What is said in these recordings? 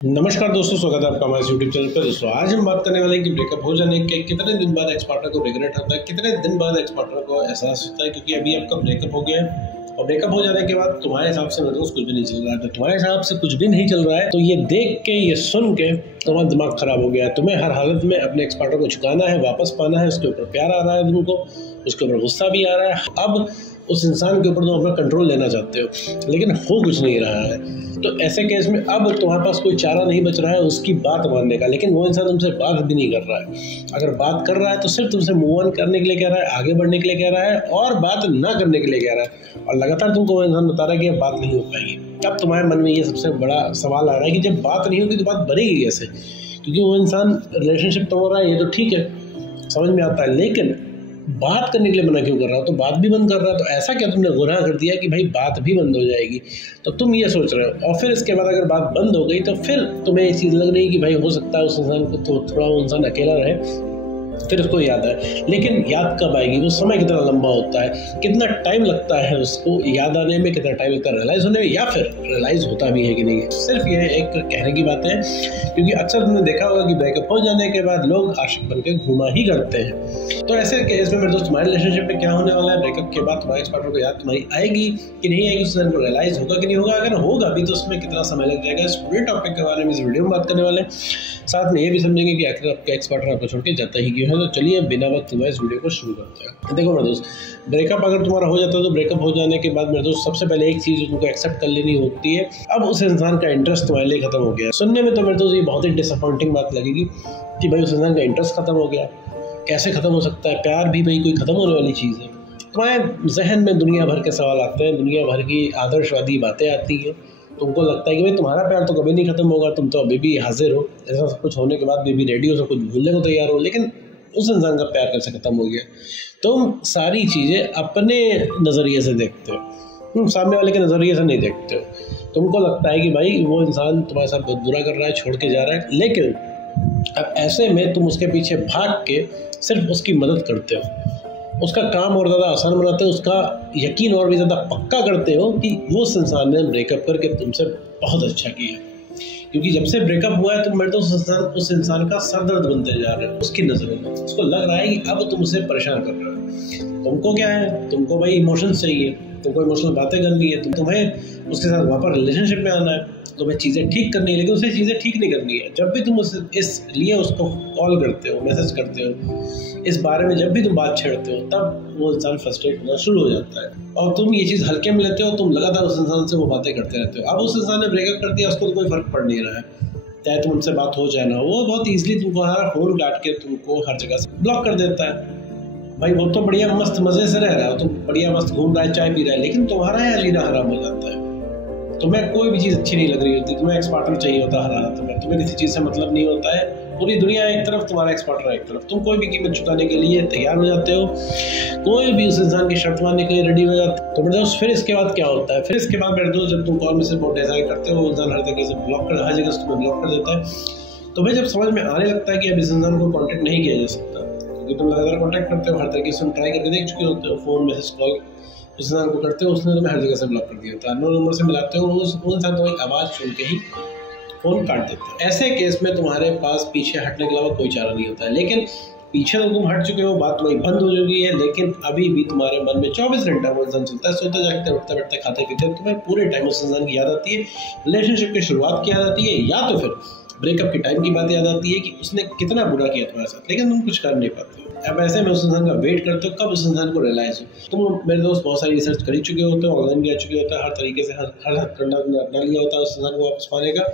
नमस्कार दोस्तों, स्वागत है आपका हमारे यूट्यूब चैनल पर। दोस्तों आज हम बात करने वाले हैं कि ब्रेकअप हो जाने के कितने दिन बाद एक्स पार्टनर को रिग्रेट होता है, कितने दिन बाद एक्स पार्टनर को एहसास होता है, क्योंकि अभी आपका ब्रेकअप हो गया है और ब्रेकअप हो जाने के बाद तुम्हारे हिसाब से मतलब कुछ भी नहीं चल रहा है। तो तुम्हारे हिसाब से कुछ भी नहीं चल रहा है तो ये देख के, ये सुन के तुम्हारा दिमाग खराब हो गया है। तुम्हें हर हालत में अपने एक्स पार्टनर को चुकाना है, वापस पाना है, उसके ऊपर प्यार आ रहा है तुमको, उसके ऊपर गुस्सा भी आ रहा है। अब उस इंसान के ऊपर तुम अपना कंट्रोल लेना चाहते हो, लेकिन हो कुछ नहीं रहा है। तो ऐसे केस में अब तुम्हारे पास कोई चारा नहीं बच रहा है उसकी बात मानने का, लेकिन वो इंसान तुमसे बात भी नहीं कर रहा है। अगर बात कर रहा है तो सिर्फ तुमसे मूव ऑन करने के लिए कह रहा है, आगे बढ़ने के लिए कह रहा है और बात ना करने के लिए कह रहा है। और लगातार तुमको वो इंसान बता रहा है कि अब बात नहीं हो पाएगी। अब तुम्हारे मन में ये सबसे बड़ा सवाल आ रहा है कि जब बात नहीं होगी तो बात बनेगी कैसे? क्योंकि वो इंसान रिलेशनशिप तो हो रहा है, ये तो ठीक है, समझ में आता है, लेकिन बात करने के लिए मना क्यों कर रहा हो? तो बात भी बंद कर रहा है, तो ऐसा क्या तुमने गुनाह कर दिया कि भाई बात भी बंद हो जाएगी? तो तुम ये सोच रहे हो और फिर इसके बाद अगर बात बंद हो गई तो फिर तुम्हें ये चीज़ लग रही है कि भाई हो सकता है उस इंसान को तो थोड़ा वो इंसान अकेला रहे, फिर उसको याद है। लेकिन याद कब आएगी? वो समय कितना लंबा होता है, कितना टाइम लगता है उसको याद आने में, कितना टाइम लगता है रियलाइज होने में, या फिर रियलाइज होता भी है कि नहीं? सिर्फ ये एक कहने की बात है, क्योंकि अक्सर तुमने देखा होगा कि ब्रेकअप हो जाने के बाद लोग आशिक बनकर घूमा ही करते हैं। तो ऐसे केस में मेरे दोस्त तुम्हारे रिलेशनशिप में क्या होने वाला है? ब्रेकअप के बाद तुम्हारे एक्स पार्टनर को याद तुम्हारी आएगी कि नहीं आएगी? उस को रियलाइज होगा कि नहीं होगा? अगर होगा भी तो उसमें कितना समय लग जाएगा? इस पूरे टॉपिक के बारे में इस वीडियो में बात करने वाले हैं। साथ में ये भी समझेंगे कि आखिर आपका एक्स पार्टनर आपको छोड़ के जाता ही क्यों है। तो चलिए बिना वक्त हुआ इस वीडियो को शुरू करते हैं। देखो मेरे दोस्त, ब्रेकअप अगर तुम्हारा हो जाता है तो ब्रेकअप हो जाने के बाद मेरे दोस्त सबसे पहले एक चीज़ तुमको एक्सेप्ट कर लेनी होती है, अब उस इंसान का इंटरेस्ट तुम्हारे लिए खत्म हो गया। सुनने में तो मेरे दोस्त ये बहुत ही डिसअपॉइंटिंग बात लगेगी कि भाई उस इंसान का इंटरेस्ट खत्म हो गया। कैसे खत्म हो सकता है? प्यार भी भाई कोई खत्म होने वाली चीज़ है? तुम्हारे जहन में दुनिया भर के सवाल आते हैं, दुनिया भर की आदर्शवादी बातें आती हैं। तुमको लगता है कि भाई तुम्हारा प्यार तो कभी नहीं खत्म होगा, तुम तो अभी भी हाजिर हो, ऐसा सब कुछ होने के बाद भी रेडी हो, सब कुछ भूलने को तैयार हो, लेकिन उस इंसान का प्यार कैसे खत्म हो गया? तुम सारी चीज़ें अपने नज़रिए से देखते हो, तुम सामने वाले के नज़रिए से नहीं देखते हो। तुमको लगता है कि भाई वो इंसान तुम्हारे साथ बहुत बुरा कर रहा है, छोड़ के जा रहा है, लेकिन अब ऐसे में तुम उसके पीछे भाग के सिर्फ उसकी मदद करते हो, उसका काम और ज़्यादा आसान बनाते हो, उसका यकीन और भी ज़्यादा पक्का करते हो कि वो इंसान ने ब्रेकअप करके तुमसे बहुत अच्छा किया। क्योंकि जब से ब्रेकअप हुआ है तो मेरे तो उस इंसान का सरदर्द बनते जा रहे हो उसकी नज़रों में। उसको लग रहा है कि अब तुम उसे परेशान कर रहे हो। तुमको क्या है? तुमको भाई इमोशंस चाहिए, तुमको इमोशनल बातें करनी है, तुम्हें उसके साथ वापस रिलेशनशिप में आना है, तुम्हें चीज़ें ठीक करनी है, लेकिन उसे चीज़ें ठीक नहीं करनी है। जब भी तुम इसलिए उसको कॉल करते हो, मैसेज करते हो, इस बारे में जब भी तुम बात छेड़ते हो, तब वो इंसान फ्रस्ट्रेट होना शुरू हो जाता है और तुम ये चीज़ हल्के में लेते हो। तुम लगातार उस इंसान से वो बातें करते रहते हो। अब उस इंसान ने ब्रेकअप कर दिया, उसको तो कोई फर्क पड़ नहीं रहा है, चाहे तुमसे बात हो चाहे ना हो। वो बहुत ईजिली तुमको हर फोन काट के तुमको हर जगह से ब्लॉक कर देता है। भाई वो तो बढ़िया मस्त मज़े से रह रहा है, तुम बढ़िया मस्त घूम रहा है, चाय पी रहा है, लेकिन तुम्हारा यहाँ जीना हराम हो जाता है। तुम्हें कोई भी चीज़ अच्छी नहीं लग रही होती, तुम्हें एक्स पार्टनर चाहिए होता है हर हालत में, तुम्हें किसी चीज़ से मतलब नहीं होता है। पूरी दुनिया एक तरफ, तुम्हारा एक्स पार्टनर एक तरफ, तुम कोई भी कीमत चुकाने के लिए तैयार हो जाते हो, कोई भी उस इंसान की शर्त मानने के लिए रेडी हो जाते हो। तो मेरे दोस्त फिर इसके बाद क्या होता है? फिर इसके बाद मेरे दोस्त, जब तुम कॉल में से बहुत डिजाइन करते हो, वो इंसान हर तरीके से ब्लॉक कर, हर जगह से तुम्हें ब्लॉक कर देता है। तो भाई जब समझ में आने लगता है कि अब इस इंसान को कॉन्टेक्ट नहीं किया जा सकता, क्योंकि तुम लगातार कॉन्टैक्ट करते हो, हर तरीके से ट्राई करके देख चुके होते हो, फोन मैसेज कॉल उस इंसान को करते हो, उसने तुम्हें हर जगह से ब्लॉक कर दिया होता है, नो नंबर से मिलाते हो, वो इंसान तुम्हारी आवाज़ सुन के ही फ़ोन काट देता है। ऐसे केस में तुम्हारे पास पीछे हटने के अलावा कोई चारा नहीं होता है। लेकिन पीछे तो तुम हट चुके हो, बात तुम्हारी बंद हो चुकी है, लेकिन अभी भी तुम्हारे मन में 24 घंटा वो इंसान चलता है। सोते जागते, उठते बैठते, खाते पीते, तुम्हें पूरे टाइम उस इंसान की याद आती है, रिलेशनशिप की शुरुआत की याद आती है, या तो फिर ब्रेकअप के टाइम की बात याद आती है कि उसने कितना बुरा किया तुम्हारे साथ, लेकिन तुम कुछ कर नहीं पाते हो। अब ऐसे में उस इंसान का वेट करते हो कब उस इंसान को रियलाइज हो। तुम मेरे दोस्त बहुत सारी रिसर्च कर ही चुके होते हो, ऑनलाइन भी आ चुके होते हैं, हर तरीके से हर हथकंडा अपना लिया होता है उस इंसान को वापस पाने का,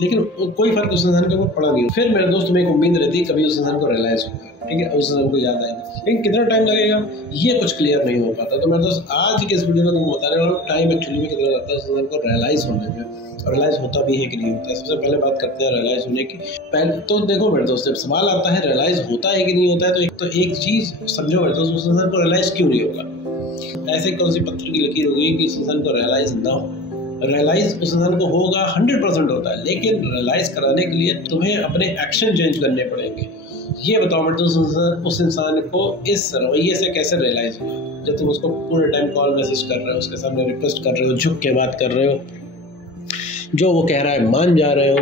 लेकिन कोई फर्क उस इंसान के ऊपर पड़ा नहीं। फिर मेरे दोस्त तुम्हें एक उम्मीद रहती है कभी उस इंसान को रियलाइज होगा, ठीक है, उस इंसान को याद आएगा, लेकिन कितना टाइम लगेगा ये कुछ क्लियर नहीं हो पाता। तो मेरे दोस्त आज के इस वीडियो में तुमको बताने वाला हूँ टाइम एक्चुअली में कितना लगता है उस इंसान को रियलाइज होने में, रियलाइज होता भी है कि नहीं होता है। सबसे पहले बात करते हैं रियलाइज होने की। पहले तो देखो मेरे दोस्त, जब सवाल आता है रियलाइज होता है कि नहीं होता है, तो एक चीज़ समझो मेरे दोस्त, उस इंसान को रियलाइज क्यों नहीं होगा? ऐसे कौन सी पत्थर की लकीर होगी कि इस इंसान को रियलाइज ना हो? रियलाइज उस इंसान को होगा, 100% होता है, लेकिन रियलाइज कराने के लिए तुम्हें अपने एक्शन चेंज करने पड़ेंगे। ये बताओ मेरे दोस्त, उस इंसान को इस रवैये से कैसे रियलाइज होगा जब तुम उसको पूरे टाइम कॉल मैसेज कर रहे हो, उसके सामने रिक्वेस्ट कर रहे हो, झुक के बात कर रहे हो, जो वो कह रहा है मान जा रहे हो,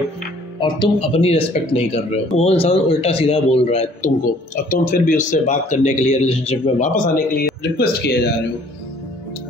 और तुम अपनी रिस्पेक्ट नहीं कर रहे हो। वो इंसान उल्टा सीधा बोल रहा है तुमको और तुम फिर भी उससे बात करने के लिए, रिलेशनशिप में वापस आने के लिए रिक्वेस्ट किए जा रहे हो।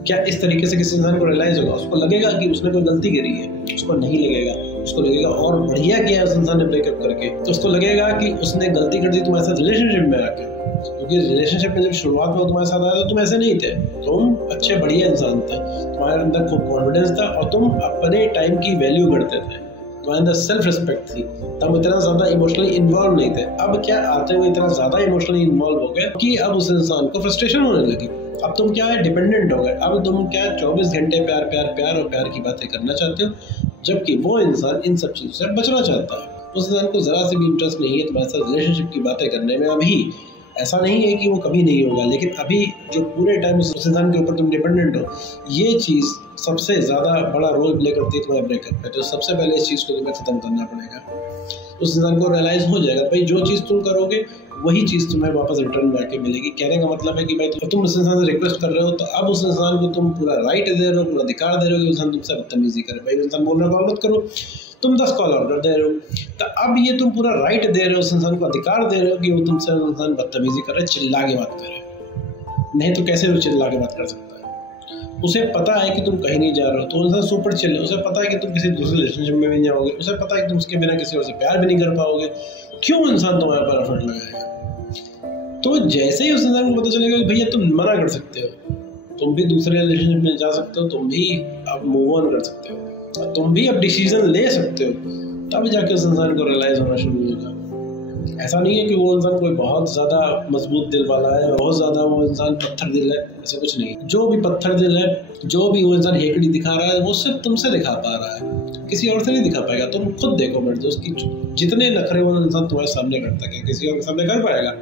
क्या इस तरीके से किसी इंसान को रियलाइज होगा? उसको लगेगा कि उसने कोई गलती करी है? उसको नहीं लगेगा। उसको लगेगा और बढ़िया किया उस इंसान ने ब्रेकअप करके, तो उसको लगेगा कि उसने गलती कर दी तुम्हारे साथ रिलेशनशिप में आके। क्योंकि रिलेशनशिप में जब शुरुआत में तुम्हारे साथ आया तो तुम ऐसे नहीं थे, तुम अच्छे बढ़िया इंसान थे, तुम्हारे अंदर खूब कॉन्फिडेंस था और तुम अपने टाइम की वैल्यू करते थे, तुम्हारे अंदर सेल्फ रिस्पेक्ट थी, तब इतना ज्यादा इमोशनली इन्वॉल्व नहीं थे। अब क्या आते हुए इतना ज्यादा इमोशनली इन्वॉल्व हो गए कि अब उस इंसान को फ्रस्ट्रेशन होने लगी। अब तुम क्या है, डिपेंडेंट हो गए। अब तुम क्या 24 घंटे प्यार प्यार प्यार और प्यार की बातें करना चाहते हो, जबकि वो इंसान इन सब चीजों से बचना चाहता है। उस इंसान को जरा से भी इंटरेस्ट नहीं है तुम्हारे साथ रिलेशनशिप की बातें करने में। अभी ऐसा नहीं है कि वो कभी नहीं होगा, लेकिन अभी जो पूरे टाइम उस इंसान के ऊपर तुम डिपेंडेंट हो, ये चीज़ सबसे ज़्यादा बड़ा रोल प्ले करती है तुम्हारे ब्रेकअप में। तो सबसे पहले इस चीज़ को तुम्हें खत्म करना पड़ेगा। उस इंसान को रियलाइज हो जाएगा भाई जो चीज़ तुम करोगे वही चीज़ तुम्हें वापस रिटर्न में आके मिलेगी। कहने का मतलब है कि भाई तुम उस इंसान से रिक्वेस्ट कर रहे हो, तो अब उस इंसान को तुम पूरा राइट दे रहे हो, पूरा अधिकार दे रहे हो कि इंसान तुमसे बदतमीजी करे। भाई इंसान बोल रहा है मत करो, तुम 10 कॉल ऑर्डर दे रहे हो, तो अब ये तुम पूरा राइट दे रहे हो, उस इंसान को अधिकार दे रहे हो कि वो तुमसे इंसान बदतमीजी करे, चिल्ला के बात करे। नहीं तो कैसे वो चिल्ला के बात कर सकता है? उसे पता है कि तुम कहीं नहीं जा रहे हो, तो इंसान सुपर चिल है। उसे पता है कि तुम किसी दूसरे रिलेशनशिप में भी नहीं जाओगे, उसे पता है कि तुम उसके बिना किसी और से प्यार भी नहीं कर पाओगे। क्यों इंसान तुम्हारे पर एफर्ट लगाएगा? तो जैसे ही उस इंसान को पता चलेगा कि भैया तुम मना कर सकते हो, तुम भी दूसरे रिलेशनशिप में जा सकते हो, तुम भी अब मूव ऑन कर सकते हो, तुम भी अब डिसीजन ले सकते हो, तब जाके उस इंसान को रियलाइज होना शुरू होगा। ऐसा नहीं है कि वो इंसान कोई बहुत ज़्यादा मजबूत दिल वाला है, बहुत ज़्यादा वो इंसान पत्थर दिल है, ऐसा कुछ नहीं है। जो भी पत्थर दिल है, जो भी वो इंसान हेकड़ी दिखा रहा है, वो सिर्फ तुमसे दिखा पा रहा है, किसी और से नहीं दिखा पाएगा। तुम खुद देखो मेरे दोस्त की जितने नखरे वो इंसान तुम्हारे सामने करता है, किसी और के सामने कर पाएगा?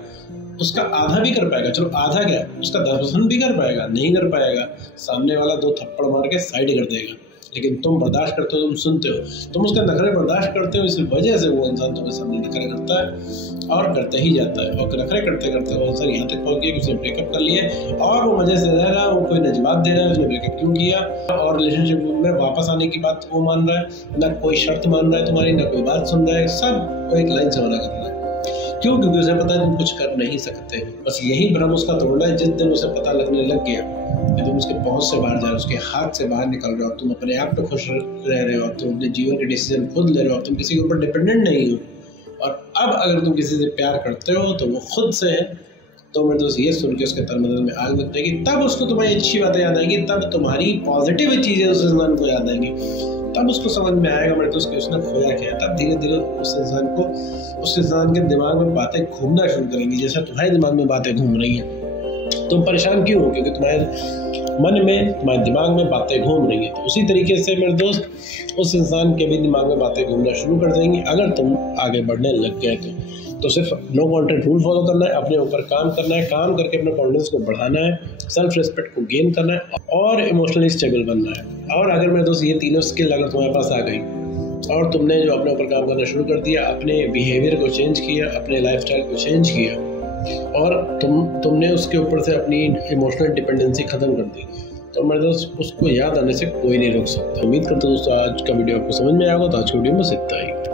उसका आधा भी कर पाएगा, चलो आधा क्या, उसका 10% भी कर पाएगा? नहीं कर पाएगा। सामने वाला 2 थप्पड़ मार के साइड कर देगा। लेकिन तुम बर्दाश्त करते हो, तुम सुनते हो, तुम उसके नखरे बर्दाश्त करते हो, इस वजह से वो इंसान तुम्हें सामने नखरे करता है और करते ही जाता है। और नखरे करते करते वो इंसान यहाँ तक पहुँच गया कि उसने ब्रेकअप कर लिया और वो मजे से रह रहा है, वो कोई न जवाब दे रहा है उसने ब्रेकअप क्यों किया, और रिलेशनशिप में वापस आने की बात वो मान रहा है, ना कोई शर्त मान रहा है तुम्हारी, ना कोई बात सुन रहा है, सब वो एक लाइन से मना कर रहा है। क्यों? क्योंकि उसे पता है तुम कुछ कर नहीं सकते। बस यही भ्रम उसका तोड़ना है। जिस दिन उसे पता लगने लग गया कि तुम उसके पहुंच से बाहर जा रहे हो, उसके हाथ से बाहर निकल रहे हो, तुम अपने आप पे खुश रह रहे हो, तुम अपने जीवन के डिसीजन खुद ले रहे हो, तुम किसी के ऊपर डिपेंडेंट नहीं हो, और अब अगर तुम किसी से प्यार करते हो तो वो खुद से है, तो मेरे दोस्त ये सुन के उसके तन-मन में आग लग जाएगी। तब उसको तुम्हारी अच्छी बातें याद आएंगी, तब तुम्हारी पॉजिटिव चीज़ें उस इंसान को याद आएंगी, तब उसको समझ में आएगा मेरे दोस्त कि उसने खोया क्या है। तब धीरे धीरे उस इंसान के दिमाग में बातें घूमना शुरू करेंगी, जैसे तुम्हारे दिमाग में बातें घूम रही हैं। तुम परेशान क्यों हो? क्योंकि तुम्हारे मन में, तुम्हारे दिमाग में बातें घूम रही हैं। तो उसी तरीके से मेरे दोस्त उस इंसान के भी दिमाग में बातें घूमना शुरू कर देंगी अगर तुम आगे बढ़ने लग गए तो सिर्फ नो कॉन्टेंट रूल फॉलो करना है, अपने ऊपर काम करना है, काम करके अपने कॉन्फिडेंस को बढ़ाना है, सेल्फ रिस्पेक्ट को गेन करना है और इमोशनली स्टेबल बनना है। और अगर मेरे दोस्त ये तीनों स्किल अगर तुम्हारे पास आ गई और तुमने जो अपने ऊपर काम करना शुरू कर दिया, अपने बिहेवियर को चेंज किया, अपने लाइफस्टाइल को चेंज किया और तुमने उसके ऊपर से अपनी इमोशनल डिपेंडेंसी खत्म कर दी, तो मेरे दोस्त उसको याद आने से कोई नहीं रोक सकता। उम्मीद करता हूँ दोस्तों आज का वीडियो आपको समझ में आएगा। तो आज की वीडियो में इतना ही।